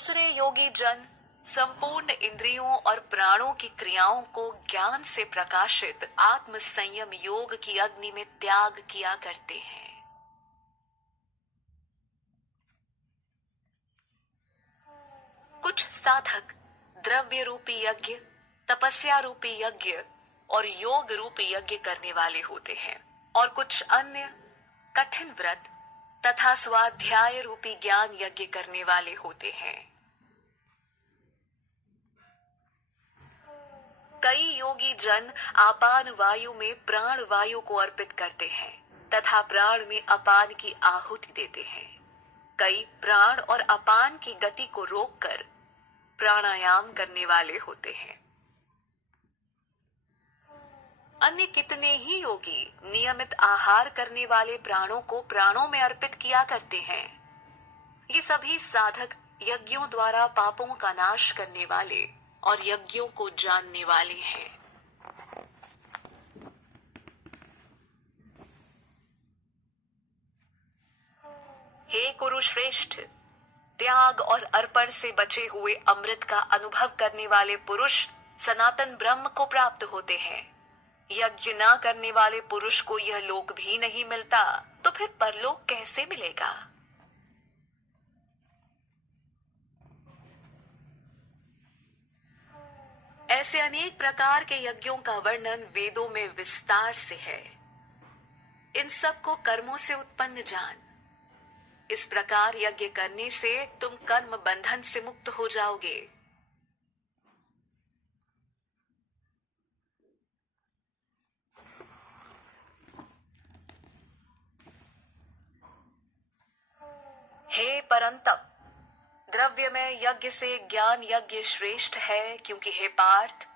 दूसरे योगी जन संपूर्ण इंद्रियों और प्राणों की क्रियाओं को ज्ञान से प्रकाशित आत्म संयम योग की अग्नि में त्याग किया करते हैं। कुछ साधक द्रव्य रूपी यज्ञ, तपस्या रूपी यज्ञ और योग रूपी यज्ञ करने वाले होते हैं, और कुछ अन्य कठिन व्रत तथा स्वाध्याय रूपी ज्ञान यज्ञ करने वाले होते हैं। कई योगी जन आपान वायु में प्राण वायु को अर्पित करते हैं तथा प्राण में अपान की आहुति देते हैं। कई प्राण और अपान की गति को रोककर प्राणायाम करने वाले होते हैं। अन्य कितने ही योगी नियमित आहार करने वाले प्राणों को प्राणों में अर्पित किया करते हैं। ये सभी साधक यज्ञों द्वारा पापों का नाश करने वाले और यज्ञों को जानने वाले हैं। हे कुरुश्रेष्ठ, त्याग और अर्पण से बचे हुए अमृत का अनुभव करने वाले पुरुष सनातन ब्रह्म को प्राप्त होते हैं। यज्ञ न करने वाले पुरुष को यह लोक भी नहीं मिलता, तो फिर परलोक कैसे मिलेगा? ऐसे अनेक प्रकार के यज्ञों का वर्णन वेदों में विस्तार से है। इन सब को कर्मों से उत्पन्न जान। इस प्रकार यज्ञ करने से तुम कर्म बंधन से मुक्त हो जाओगे। हे परंतप, द्रव्य में यज्ञ से ज्ञान यज्ञ श्रेष्ठ है, क्योंकि हे पार्थ,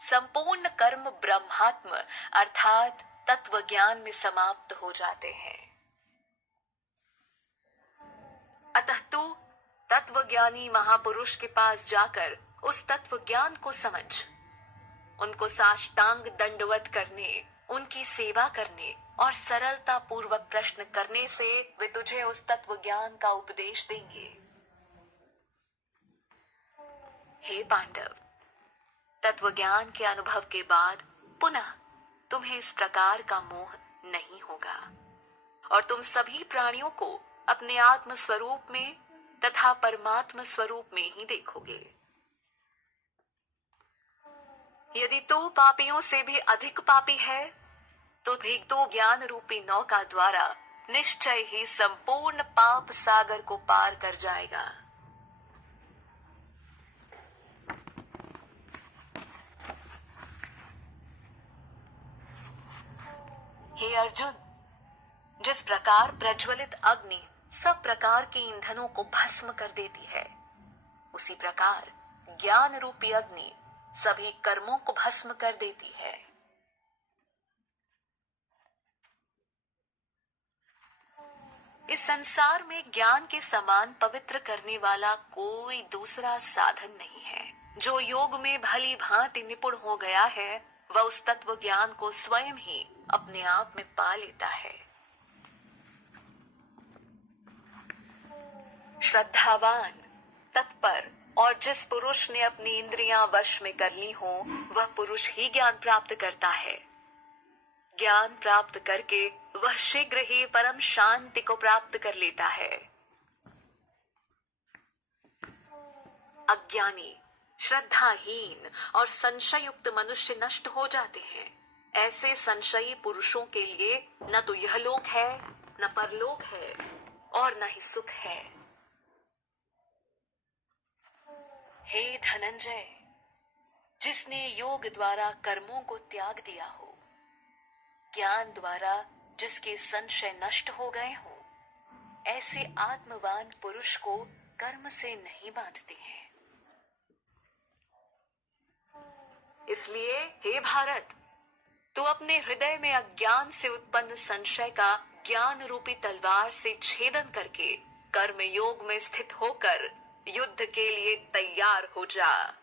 संपूर्ण कर्म ब्रह्मात्म अर्थात तत्व ज्ञान में समाप्त हो जाते हैं। अतः तू तत्वज्ञानी महापुरुष के पास जाकर उस तत्व ज्ञान को समझ। उनको साष्टांग दंडवत करने, उनकी सेवा करने और सरलता पूर्वक प्रश्न करने से वे तुझे उस तत्व ज्ञान का उपदेश देंगे। हे पांडव, तत्व ज्ञान के अनुभव के बाद पुनः तुम्हें इस प्रकार का मोह नहीं होगा और तुम सभी प्राणियों को अपने आत्म स्वरूप में तथा परमात्म स्वरूप में ही देखोगे। यदि तू पापियों से भी अधिक पापी है, तो भी तू ज्ञान रूपी नौका द्वारा निश्चय ही संपूर्ण पाप सागर को पार कर जाएगा। हे अर्जुन, जिस प्रकार प्रज्वलित अग्नि सब प्रकार के ईंधनों को भस्म कर देती है, उसी प्रकार ज्ञान रूपी अग्नि सभी कर्मों को भस्म कर देती है। इस संसार में ज्ञान के समान पवित्र करने वाला कोई दूसरा साधन नहीं है। जो योग में भली भांति निपुण हो गया है, वह उस तत्व ज्ञान को स्वयं ही अपने आप में पा लेता है। श्रद्धावान, तत्पर और जिस पुरुष ने अपनी इंद्रियां वश में कर ली हो, वह पुरुष ही ज्ञान प्राप्त करता है। ज्ञान प्राप्त करके वह शीघ्र ही परम शांति को प्राप्त कर लेता है। अज्ञानी, श्रद्धाहीन और संशयुक्त मनुष्य नष्ट हो जाते हैं। ऐसे संशयी पुरुषों के लिए न तो यह लोक है, न परलोक है और न ही सुख है। हे धनंजय, जिसने योग द्वारा कर्मों को त्याग दिया हो, ज्ञान द्वारा जिसके संशय नष्ट हो गए हो, ऐसे आत्मवान पुरुष को कर्म से नहीं बांधते हैं। इसलिए हे भारत, तू अपने हृदय में अज्ञान से उत्पन्न संशय का ज्ञान रूपी तलवार से छेदन करके कर्म योग में स्थित होकर युद्ध के लिए तैयार हो जा।